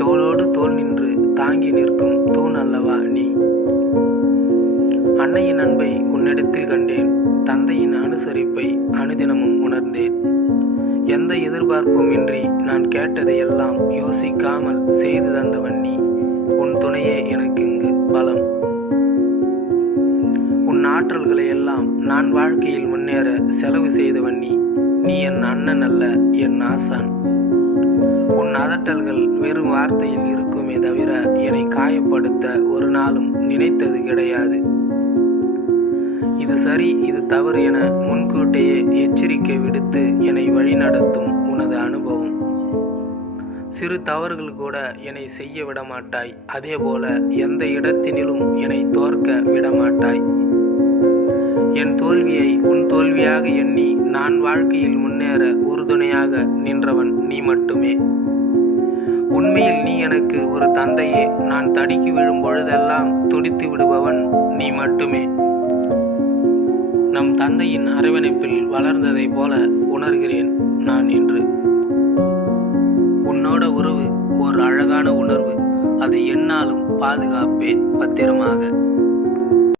தோளோடு தோள் நின்று தாங்கி நிற்கும் தூண் அல்லவா நீ. அன்னையின் அன்பை உன்னிடத்தில் கண்டேன், தந்தையின் அனுசரிப்பை அனுதினமும் உணர்ந்தேன். எந்த எதிர்பார்ப்பும் இன்றி நான் கேட்டதையெல்லாம் யோசிக்காமல் செய்து தந்தவன் நீ. உன் துணையே எனக்கு இங்கு பலம். உன் ஆற்றல்களை எல்லாம் நான் வாழ்க்கையில் முன்னேற செலவு செய்தவன் நீ. நீ என் அண்ணன் அல்ல, என் ஆசான். உன் அதட்டல்கள் வெறும் வார்த்தையில் இருக்குமே தவிர என்னை காயப்படுத்த ஒரு நாளும் நினைத்தது கிடையாது. இது சரி, இது தவறு என முன்கூட்டியே எச்சரிக்கை விடுத்து என்னை வழிநடத்தும் உனது அனுபவம். சிறு தவறுகள் கூட என்னை செய்ய விடமாட்டாய். அதேபோல எந்த இடத்தினிலும் என்னை தோற்க விடமாட்டாய். என் தோல்வியை உன் தோல்வியாக எண்ணி நான் வாழ்க்கையில் முன்னேற உறுதுணையாக நின்றவன் நீ மட்டுமே. உண்மையில் நீ எனக்கு ஒரு தந்தையே. நான் தடுக்கி விழும் பொழுதெல்லாம் துடித்து விடுபவன் நீ மட்டுமே. நம் தந்தையின் அரவணைப்பில் வளர்ந்ததைப் போல உணர்கிறேன் நான் இன்று. உன்னோட உறவு ஒரு அழகான உணர்வு. அதை எந்நாளும் பாதுகாப்பேன் பத்திரமாக.